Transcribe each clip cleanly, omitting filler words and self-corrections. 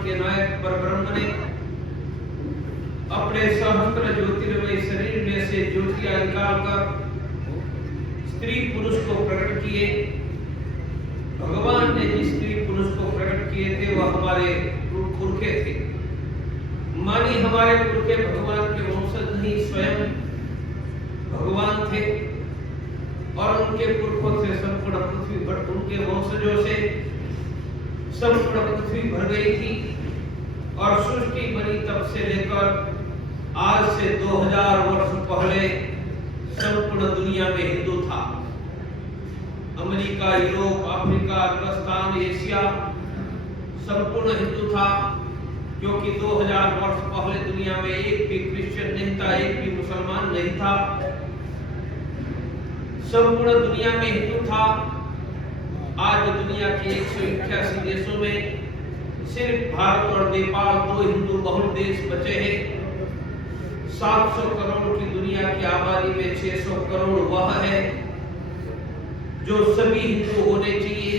ब्रह्मांड के नायक परब्रह्म ने अपने सहस्त्र ज्योतिर्मय शरीर में से ज्योतियां निकालकर स्त्री पुरुष को प्रकट किए। भगवान ने जिस स्त्री पुरुष को प्रकट किए थे वह हमारे पुरखे थे। मानी हमारे पुरखे भगवान के वंशज नहीं, स्वयं भगवान थे और उनके पुरखों से संपूर्ण पृथ्वी भर, उनके वंशजों से संपूर्ण पृथ्वी भर गई थी। और सृष्टि बनी तब से लेकर आज से 2000 वर्ष पहले संपूर्ण दुनिया में हिंदू था। America, Europe, Africa, Afghanistan, Asia संपूर्ण हिंदू था, क्योंकि 2000 वर्ष पहले दुनिया में एक भी क्रिश्चियन नहीं था, एक भी मुसलमान नहीं था। संपूर्ण दुनिया में हिंदू था। आज दुनिया के 181 देशों में सिर्फ भारत और नेपाल 2 हिंदू बहुल देश बचे हैं। 700 करोड़ की दुनिया की आबादी में 600 करोड़ वह है जो सभी हिंदू होने चाहिए,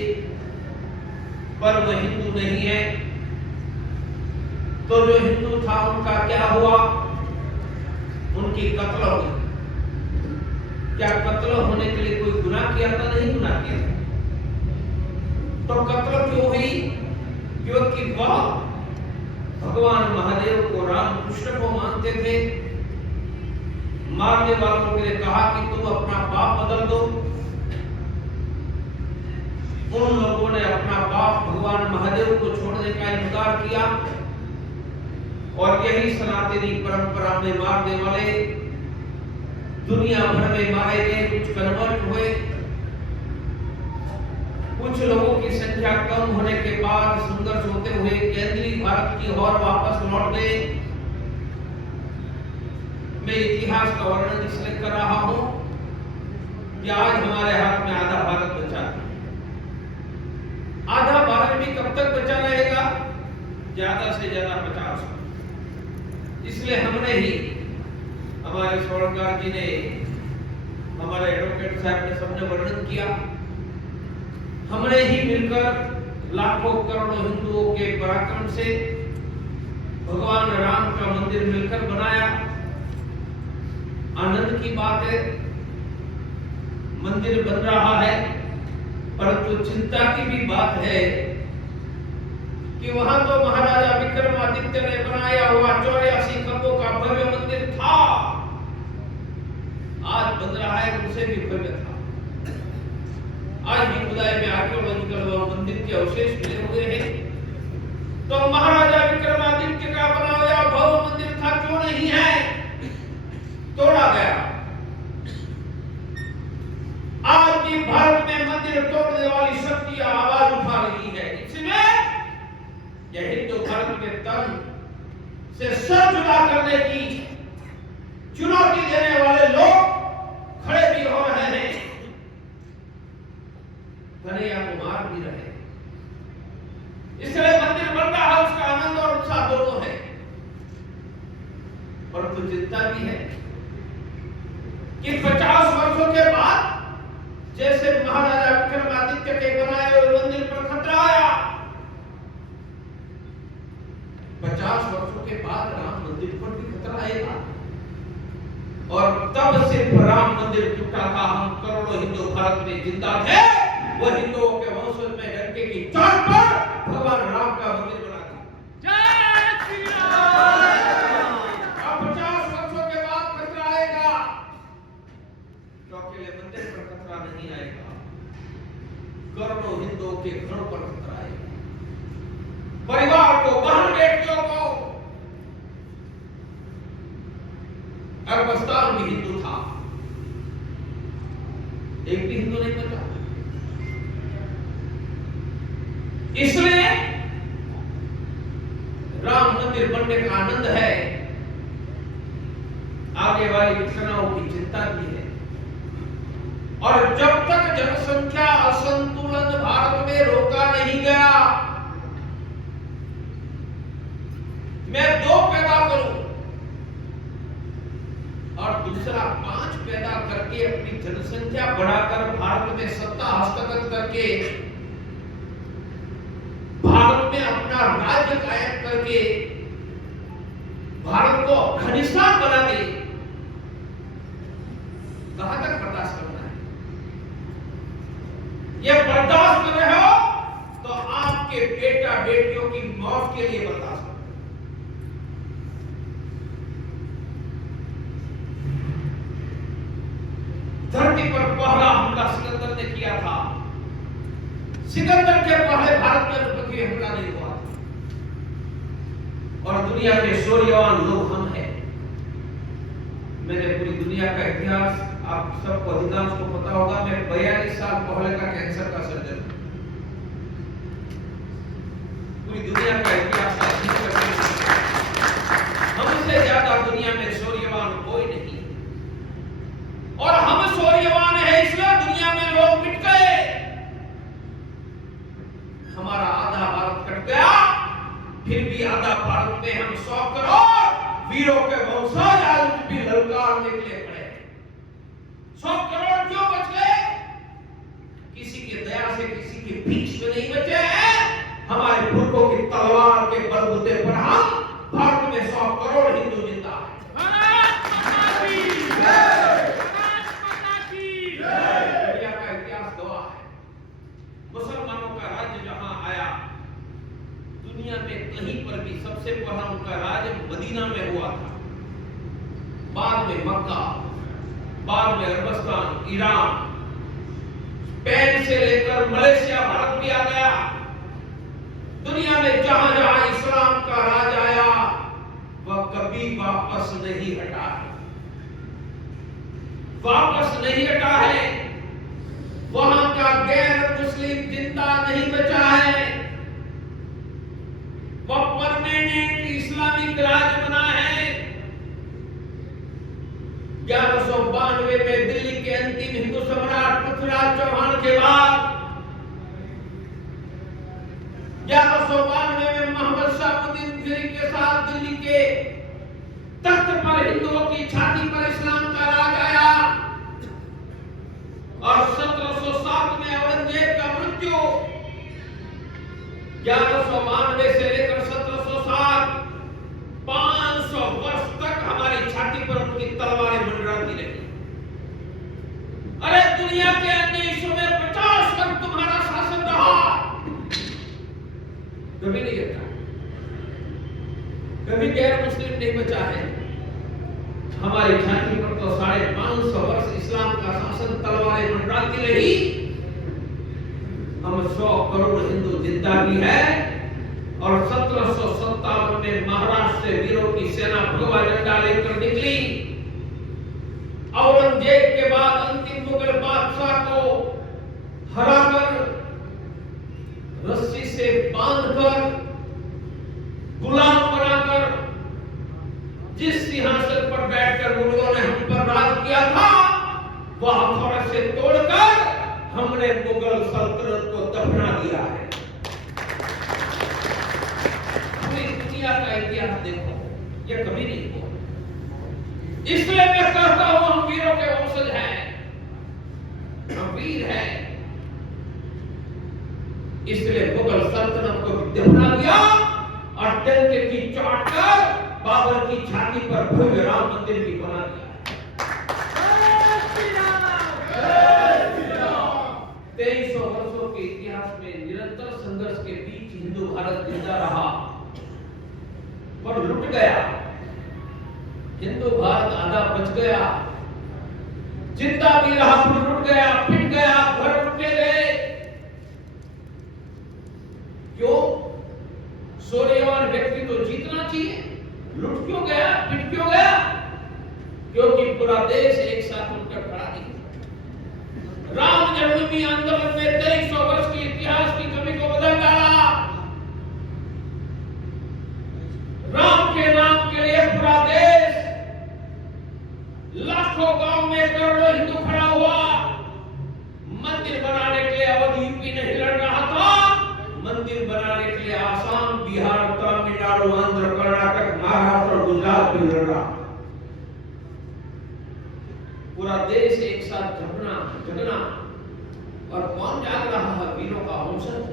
पर वह हिंदू नहीं है। तो जो हिंदू था उनका क्या हुआ? उनकी कत्ल हो गई। क्या कत्ल होने के लिए कोई गुनाह किया था? नहीं गुनाह किया था। तो कत्ल क्यों हुई? क्योंकि वह भगवान महादेव को, राम कृष्ण को मानते थे। मारने वालों के लिए कहा कि तुम अपना पाप बदल दो। उन लोगों ने अपना पाप भगवान महादेव को छोड़ने का इनकार किया और यही सनातनी परंपरा में मारने वाले दुनिया भर में मारे गए। कुछ कन्वर्ट हुए, कुछ लोगों की संख्या कम होने के बाद संघर्ष होते हुए केंद्रीय भारत की ओर वापस लौट गए। मैं इतिहास का वर्णन इसलिए कर रहा हूं कि आज हमारे हाथ में आधा भारत बचा है। आधा भारत भी कब तक बचा रहेगा? ज्यादा से ज्यादा 50। इसलिए हमने ही, हमारे स्वर्णकार जी ने, हमारे एडवोकेट साहब ने, सबने वर्णन किया, हमने ही मिलकर लाखों करोड़ों हिंदुओं के पराक्रम से भगवान राम का मंदिर मिलकर बनाया। आनंद की बात है, मंदिर बन रहा है, परंतु चिंता की भी बात है कि वहां तो महाराजा विक्रमादित्य ने बनाया हुआ 84 खंभों का भव्य मंदिर था। आज बन रहा है, उनसे भी भव्य था। आज भी खुदाई में आर्कियोलॉजिकल मंदिर के अवशेष मिले हुए हैं। तो महाराजा विक्रमादित्य का बनाया भव्य मंदिर था, क्यों नहीं है? तोड़ा गया। आज भी भारत में मंदिर तोड़ने वाली शक्तियां आवाज उठा रही है। इसलिए यह हिंदू भारत के तन से सर जुदा करने की चुनौती देने वाले लोग खड़े भी हो रहे हैं, कन्हैया को मार भी रहे। इसलिए मंदिर बन रहा है, उसका आनंद और उत्साह दोनों है। परंतु चिंता भी है कि 50 वर्षों के बाद जैसे महाराजा विक्रमादित्य के बनाए हुए मंदिर पर खतरा आया, 50 वर्षों के बाद राम मंदिर पर भी खतरा आएगा। और तब सिर्फ राम मंदिर टूटा था, हम करोड़ों हिंदू भारत में जिंदा थे। वो हिंदुओं के वंशज में डंके की चोट पर भगवान राम का मंदिर बना दिया। जय श्री राम। अब 50 वर्षों के बाद खतरा आएगा, तो अकेले मंदिर पर खतरा नहीं आएगा, करोड़ों हिंदुओं के घरों पर खतरा आएगा, परिवार को, बहन बेटियों को। अफगानिस्तान भी हिंदू था, एक भी हिंदू नहीं बचा। इसलिए राम मंदिर बनने का आनंद है, आगे वाली घटनाओं की चिंता भी है। और जब तक जनसंख्या असंतुलन भारत में रोका नहीं गया, मैं 2 पैदा करूं और दूसरा 5 पैदा करके अपनी जनसंख्या बढ़ाकर भारत में सत्ता हस्तगत करके भारत में अपना अपना राज्य कायम करके भारत को अफगानिस्तान बना दे, कहां तक बर्दाश्त करना है? ये बर्दाश्त कर रहे हो तो आपके बेटा बेटियों की मौत के लिए बर्दाश्त करो। धरती पर पहला हमला सिकंदर ने किया था। सिकंदर के पहले भारत में कोई हमला नहीं हुआ और दुनिया के शौर्यवान लोग हम हैं। मैंने पूरी दुनिया का इतिहास, आप सबको अधिकांश को पता होगा, मैं 42 साल पहले का कैंसर का सर्जन हूं। पूरी दुनिया का इतिहास हमसे ज्यादा दुनिया में शौर्यवान कोई नहीं, और हम शौर्यवान है इसलिए दुनिया में लोग मिट गए। हमारा आधा भारत कट गया, फिर भी आधा भारत में हम 100 करोड़ वीरों के वंशज आज भी ललकारने के लिए खड़े हैं। 100 करोड़ क्यों बच गए? किसी की दया से, किसी की भीख में नहीं बचे हैं। हमारे पुरखों की तलवार के बलबूते पर हम भारत में 100 करोड़ हिंदू जिंदा है। दुनिया का इतिहास गवाह है। मुसलमानों का राज्य जहां आया, दुनिया में कहीं पर भी सबसे पहला उनका राज्य मदीना में हुआ था, बाद में मक्का, बाद में अरबस्तान, ईरान, स्पेन से लेकर मलेशिया, भारत भी आ गया। दुनिया में जहां जहां इस्लाम का राज आया वह कभी वापस नहीं हटा है, वापस नहीं हटा है। वहां का गैर मुस्लिम जिंदा नहीं बचा है। वह परमानेंट इस्लामिक राज बना है। 1192 में दिल्ली के अंतिम हिंदू सम्राट पृथ्वीराज चौहान के बाद 1192 में मोहम्मद शाहबुद्दीन फिरी के साथ दिल्ली के तख्त पर हिंदुओं की छाती पर इस्लाम का राज आया और 1707 में औरंगजेब का मृत्यु। 1192 से लेकर 1707 500 वर्ष तक हमारी छाती पर उनकी तलवारें मंडराती रही। अरे दुनिया के अन्य हिस्सों में 50 वर्ष तुम्हारा शासन रहा, कभी नहीं हटा, कभी गैर मुस्लिम नहीं बचा है। हमारी छाती पर तो 550 वर्ष इस्लाम का शासन तलवारें मंडराती रही। हम 100 करोड़ हिंदू जिंदा भी है और 1757 में महाराष्ट्र से वीरों की सेना भगवा झंडा लेकर निकली। औरंगजेब के बाद अंतिम मुगल बादशाह को हराकर, रस्सी से बांधकर, गुलाम बनाकर, जिस सिंहासन पर बैठकर मुगलों ने हम पर राज किया था, वह हथौड़े से तोड़कर हमने मुगल सल्तनत को दफना दिया है। पूरी दुनिया का इतिहास देखो, यह कभी नहीं हुआ। इसलिए मैं कहता हूं हम वीरों के वंशज हैं, हम वीर हैं। इसलिए मुगल सल्तनत को दफना दिया और डंके की चाट कर बाबर की छाती पर भव्य राम मंदिर भी बना दिया। 2300 वर्षों के इतिहास में निरंतर संघर्ष के बीच हिंदू भारत जिंदा रहा, पर लुट गया। हिंदू भारत आधा बच गया, जिंदा भी रहा, फिर लुट गया, पिट गया, घर लुटे गए। क्यों? शौर्यवान व्यक्ति तो जीतना चाहिए, लुट क्यों गया, पिट क्यों गया? क्योंकि पूरा देश एक साथ उठकर खड़ा नहीं। राम जन्मभूमि आंदोलन में 2300 वर्ष की इतिहास की कमी को बदल डाला। राम के नाम के लिए पूरा देश, लाखों गांव में करोड़ों हिंदू खड़ा हुआ। मंदिर बनाने के लिए अवध यूपी नहीं लड़ रहा था, मंदिर बनाने के लिए आसाम, बिहार, तमिलनाडु, आंध्र, कर्नाटक, महाराष्ट्र और गुजरात भी लड़ रहा। पूरा देश एक साथ जगना और कौन जाग रहा है? वीरों का वंशज।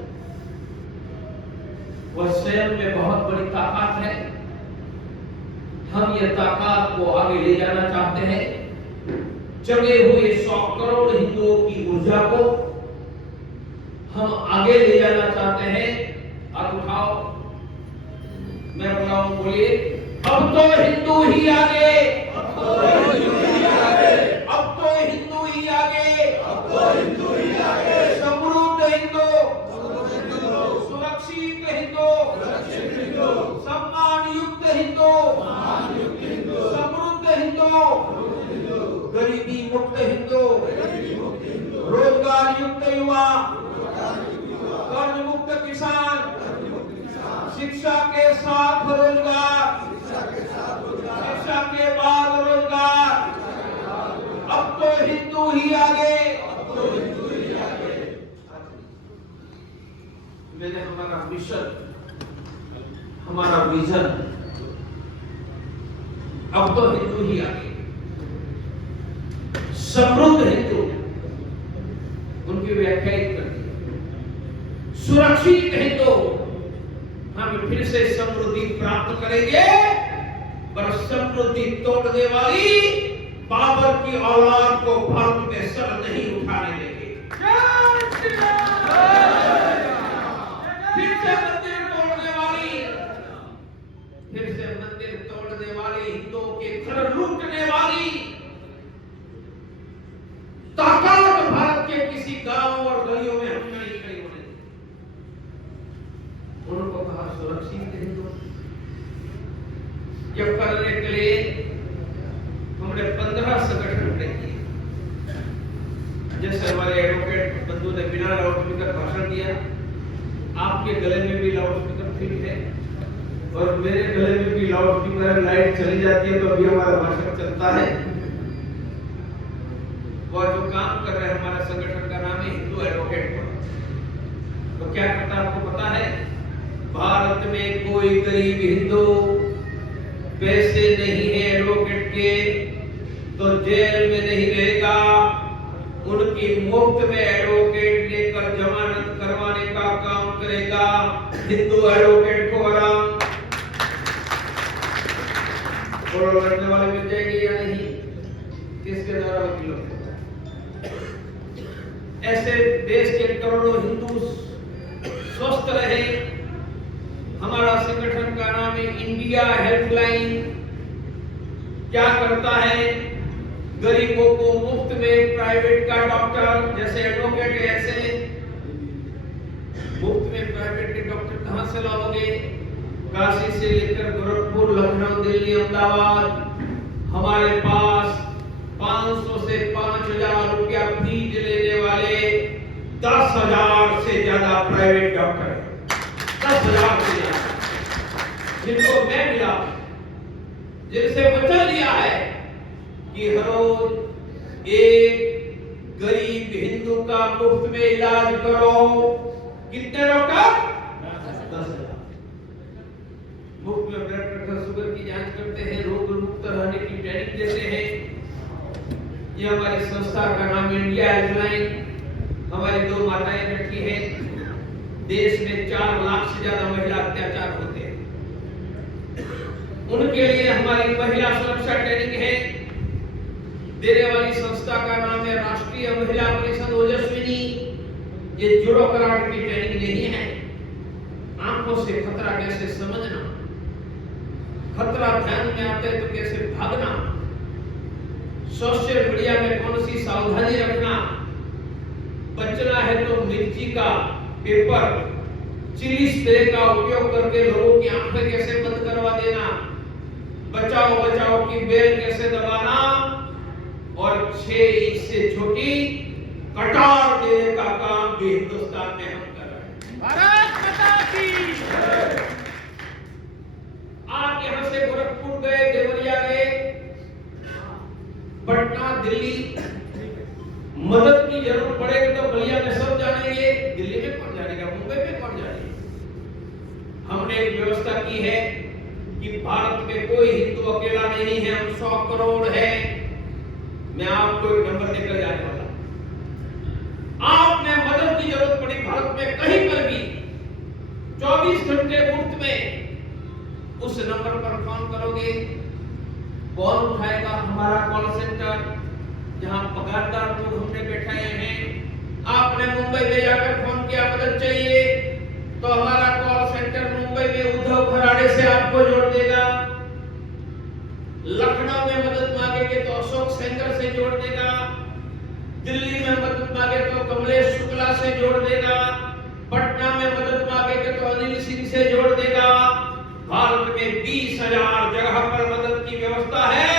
वह स्वयं में बहुत बड़ी ताकत है। हम ये ताकत को आगे ले जाना चाहते हैं। जगे हुए 100 करोड़ हिंदुओं की ऊर्जा को हम आगे ले जाना चाहते हैं। हाथ उठाओ, मैं बुलाऊं, बोलिए, अब तो हिंदू ही आगे, अब तो हिंदू ही आगे, अब तो हिंदू ही आगे, अब तो हिंदू ही आगे, समृद्ध हिंदू, सुरक्षित हिंदू, सम्मान युक्त हिंदू, समृद्ध हिंदू, गरीबी मुक्त हिंदू, रोजगार युक्त युवा, कर्ज मुक्त किसान, शिक्षा के साथ रोजगार, शिक्षा के बाद रोजगार, अब तो हिंदू ही आगे, अब तो हिंदू ही आगे। मैंने हमारा मिशन, हमारा विजन, अब तो हिंदू ही आगे, समृद्ध हिंदू, उनकी व्याख्या कर दी, सुरक्षित हिंदू, हम फिर से समृद्धि प्राप्त करेंगे, पर समृद्धि तोड़ने वाली बाबर की औलाद को भारत में सर नहीं उठाने देंगे। फिर से मंदिर तोड़ने वाली, फिर से मंदिर तोड़ने वाली, हिंदुओं के घर लूटने वाली ताकत भारत के किसी गांव और गलियों में हम नहीं खड़ी होने देंगे। उनको कहा सुरक्षित हिंदू। जब करने के लिए हमने 15 संगठन खड़े किए, जैसे हमारे एडवोकेट बंधु ने बिना लाउडस्पीकर भाषण दिया, आपके गले में भी लाउडस्पीकर फिट है और मेरे गले में भी लाउडस्पीकर, लाइट चली जाती है तो अभी हमारा भाषण चलता है। वो जो काम कर रहे हैं, हमारा संगठन का नाम है हिंदू एडवोकेट फोरम। तो क्या करता है आपको पता है? भारत में कोई गरीब हिंदू पैसे नहीं है एडवोकेट के तो जेल में नहीं रहेगा, उनकी मुफ्त में एडवोकेट लेकर जमानत करवाने का काम करेगा हिंदू एडवोकेट फोरम। बोलो, लड़ने वाले मिल जाएंगे या नहीं? किसके द्वारा वकीलों को? ऐसे देश के करोड़ों हिंदू स्वस्थ रहे। हमारा संगठन का नाम है इंडिया हेल्पलाइन। क्या करता है? गरीबों को मुफ्त में प्राइवेट का डॉक्टर, जैसे एडवोकेट, ऐसे मुफ्त में प्राइवेट के डॉक्टर कहां से लाओगे? काशी से लेकर गोरखपुर, लखनऊ, दिल्ली, अहमदाबाद। हमारे पास 500 से 5000 रुपया फीस लेने वाले 10,000 से ज्यादा प्राइवेट डॉक्टर हैं। 10,000 से ज्यादा जिनको मैं मिला, जिनसे वचन लिया है कि हर रोज एक गरीब हिंदू का मुफ्त में इलाज करो। कितने डॉक्टर? 10,000। मुफ्त में ब्लड प्रेशर, शुगर की जांच करते हैं, रोग मुक्त रहने की ट्रेनिंग देते हैं। ये हमारी संस्था का नाम इंडिया हेल्पलाइन। हमारी 2 माताएं बैठी हैं। देश में 4 लाख से ज्यादा महिला अत्याचार होते हैं, उनके लिए हमारी महिला सुरक्षा ट्रेनिंग है। देने वाली संस्था का नाम है राष्ट्रीय महिला परिषद ओजस्विनी। ये जुड़ो कराटे की ट्रेनिंग नहीं है। आंखों से खतरा कैसे समझना, खतरा ध्यान में आता है तो कैसे भागना, सोशल मीडिया में कौन सी सावधानी रखना, बचना है तो मिर्ची का पेपर, चिली स्प्रे का उपयोग करके लोगों की आंखें कैसे बंद करवा देना, बचाओ बचाओ की बेल कैसे दबाना, और 6 इंच से छोटी कटार देने का काम भी हिंदुस्तान में हम कर रहे हैं। भारत माता की जय। आप यहां से गोरखपुर गए, देवरिया गए, पटना, दिल्ली, मदद की जरूरत पड़ेगी तो बलिया में सब जानेंगे। दिल्ली में कौन जानेगा? मुंबई में कौन जानेगा? हमने एक व्यवस्था की है कि भारत में कोई हिंदू अकेला नहीं है, हम 100 करोड़ है। मैं आपको एक नंबर देकर जाने वाला। आप में मदद की जरूरत पड़ी भारत में कहीं पर भी, 24 24 घंटे मुफ्त में उस नंबर पर फोन करोगे, कौन उठाएगा? हमारा कॉल सेंटर, जहां पगारदार लोग हमने बैठाए हैं। आपने मुंबई में जाकर फोन किया, मदद चाहिए, तो हमारा कॉल सेंटर मुंबई में उद्धव खराड़े से आपको जोड़ देगा। लखनऊ में मदद मांगेंगे तो अशोक सेंगर से जोड़ देगा। दिल्ली में मदद मांगे तो कमलेश शुक्ला से जोड़ देगा। पटना में मदद मांगेंगे तो अनिल सिंह से जोड़ देगा। भारत में 20,000 जगह पर मदद की व्यवस्था है।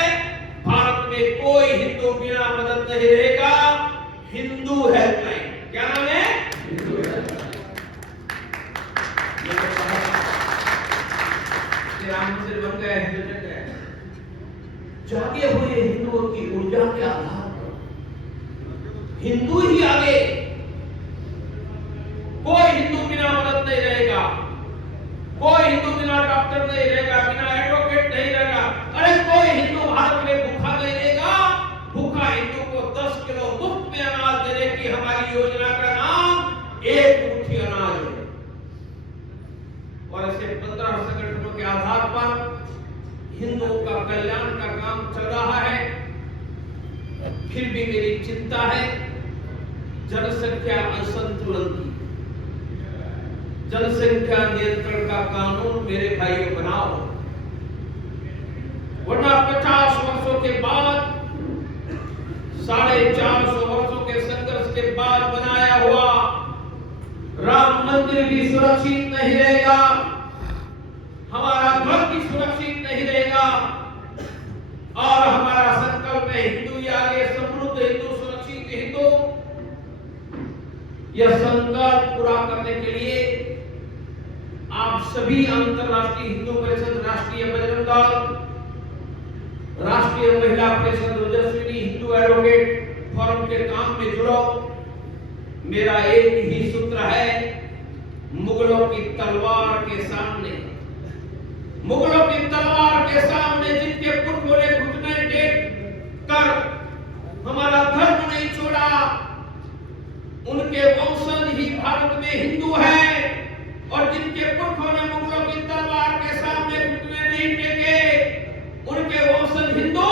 भारत में कोई हिंदू बिना मदद नहीं रहेगा। हिंदू हेल्पलाइन, क्या नाम है? हिंदू हेल्पलाइन। राम मंदिर बन गए, हिंदू जग गए। जागे हुए हिंदुओं की ऊर्जा के आधार पर हिंदू ही आगे। कोई हिंदू बिना मदद नहीं रहेगा, कोई हिंदू बिना डॉक्टर नहीं रहेगा, बिना एडवोकेट नहीं रहेगा। अरे कोई हिंदू भारत में भूखा नहीं रहेगा। भूखा हिंदू को 10 किलो मुफ्त में अनाज देने की हमारी योजना का नाम एक मुट्ठी अनाज है। और ऐसे 15 संगठनों के आधार पर हिंदुओं का कल्याण का काम चल रहा है। फिर भी मेरी चिंता है जनसंख्या असंतुलन की। जनसंख्या नियंत्रण का कानून मेरे भाइयों बनाओ, वरना 50 वर्षों के बाद, 450 वर्षों के संघर्ष के बाद बनाया हुआ राम मंदिर भी सुरक्षित नहीं रहेगा, हमारा घर भी सुरक्षित नहीं रहेगा। और हमारा संकल्प है हिंदू ही आगे, समृद्ध हिंदू, सुरक्षित हिंदू। यह संकल्प पूरा करने के लिए आप सभी अंतरराष्ट्रीय हिंदू परिषद, राष्ट्रीय बजरंग दल, राष्ट्रीय महिला परिषद, ओजस्विनी हिंदू एडवोकेट फोरम के काम में जुड़ो। मेरा एक ही सूत्र है, मुगलों की तलवार के सामने, मुगलों की तलवार के सामने जिनके पुरखों ने घुटने टेक कर हमारा धर्म नहीं छोड़ा, उनके वंशज ही भारत में हिंदू हैं। और जिनके पुरखों ने मुगलों की तलवार के सामने घुटने नहीं टेके, उनके वंशज हिंदू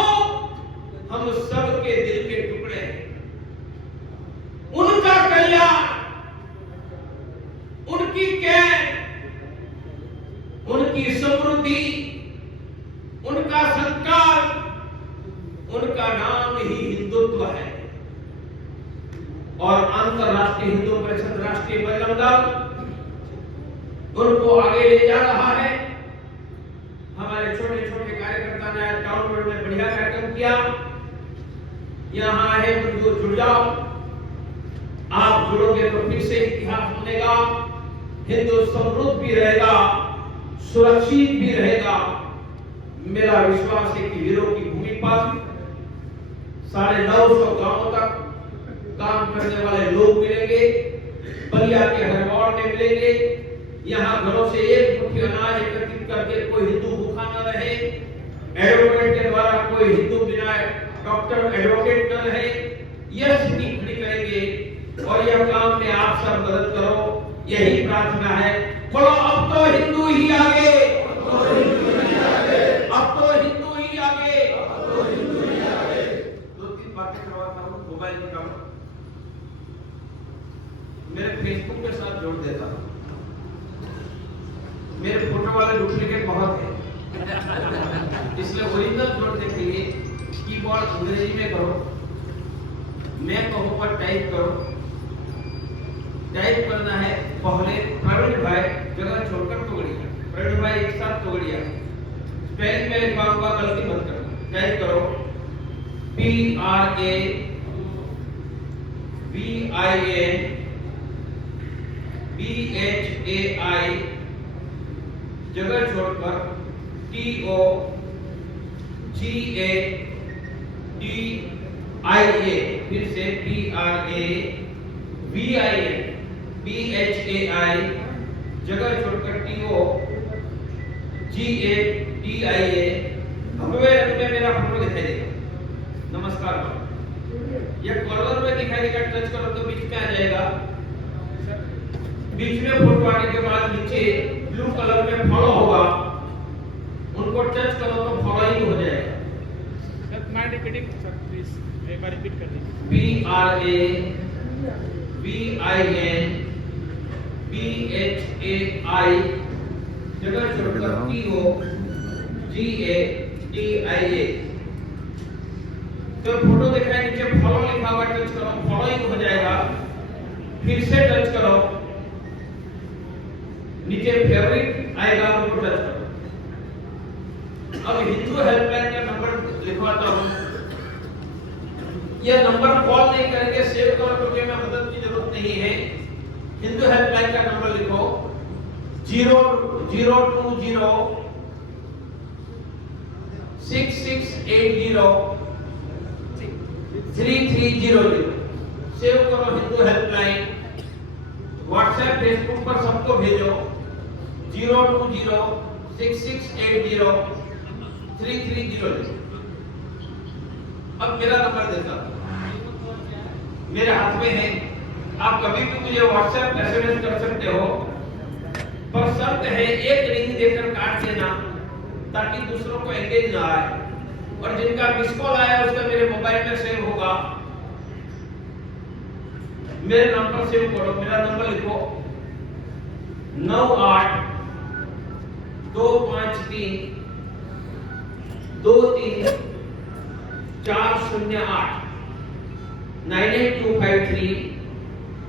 हम सबके दिल के टुकड़े हैं। उनका कल्याण, उनकी कैद, उनकी समृद्धि, उनका संस्कार, उनका नाम ही हिंदुत्व है। और अंतरराष्ट्रीय हिंदू परिषद, राष्ट्रीय बजरंग दल उनको आगे ले जा रहा है। हमारे छोटे छोटे कार्यकर्ता ने आज टाउन हॉल में बढ़िया कार्यक्रम किया। यहाँ है बंधु, जुड़ जाओ। आप जुड़ोगे तो फिर से इतिहास बनेगा, हिंदू समृद्ध भी रहेगा, सुरक्षित भी रहेगा। मेरा विश्वास है कि वीरों की भूमि पर 950 गांवों तक काम करने वाले लोग मिलेंगे, बलिया के हर वार्ड में मिलेंगे। यहाँ घरों से एक मुट्ठी अनाज एकत्रित करके कोई हिंदू भूखा न रहे। एडवोकेट के द्वारा कोई हिंदू बिना डॉक्टर एडवोकेट न रहे। यह स्थिति खड़ी करेंगे और यह काम में आप सब मदद करो, यही प्रार्थना है। बोलो अब तो हिंदू ही आगे, अब तो हिंदू ही आगे, अब तो हिंदू ही आगे, अब तो हिंदू ही आगे। 2-3 बातें करवाता हूँ, मोबाइल निकालो, मेरे फेसबुक के साथ जोड़ देता हूँ। मेरे फोटो वाले डुप्लीकेट बहुत है, इसलिए ओरिजिनल जोड़ने के लिए कीबोर्ड अंग्रेजी में करो, मैं कहूँ पर टाइप करो। टाइप करना है पहले प्रवीण भाई, जगह छोड़कर तोगड़िया, प्रवीण भाई एक साथ तोगड़िया। स्पेलिंग में लिखवाऊंगा, गलती मत करना। टाइप करो PRAVIN BHAI, जगह छोड़कर TOGADIA, फिर से PRAVIN BHAI, जगह छोड़कर TOGADIA। भगवे रंग में मेरा फोटो दिखाई देगा। नमस्कार। यह कॉर्नर में दिखाई देगा, टच करो तो बीच में आ जाएगा। बीच में फोटो आने के बाद नीचे ब्लू कलर में फॉलो होगा, उनको टच करो तो फॉलोइंग हो जाएगा। Sir mind repeating sir please एक बार रिपीट कर दीजिए। PRAVINBHAI जगह छोड़कर TOGADIA। तो फोटो दिख रहा है, नीचे फॉलो लिखा हुआ, टच करो फॉलोइंग हो जाएगा। फिर से टच करो, नीचे फेवरेट आएगा, उनको टच करो। अब हिंदू हेल्पलाइन का नंबर लिखवाता हूं। यह नंबर कॉल नहीं करेंगे, सेव करो क्योंकि मैं मदद की जरूरत नहीं है। हिंदू हेल्पलाइन का नंबर लिखो 0020 6680 3300। सेव करो हिंदू हेल्पलाइन। व्हाट्सएप फेसबुक पर सबको भेजो 020 6680 3300। अब मेरा नंबर देता हूं, मेरे हाथ में है, आप कभी भी मुझे व्हाट्सएप मैसेज कर सकते हो, पर शर्त है एक रिंग देकर काट देना ताकि दूसरों को एंगेज ना आए। और जिनका मिस कॉल आया उसका मेरे मोबाइल में सेव होगा। मेरे नंबर सेव करो, मेरा नंबर लिखो 98 253 23 408 98253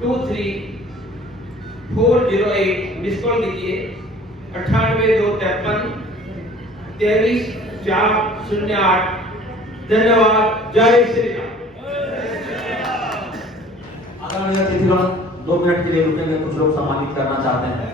23 408। मिस कॉल लीजिए 98 253 23 408। धन्यवाद। जय श्री राम। आदरणीय अतिथिगण 2 मिनट के लिए रुकेंगे, कुछ लोग सम्मानित करना चाहते हैं।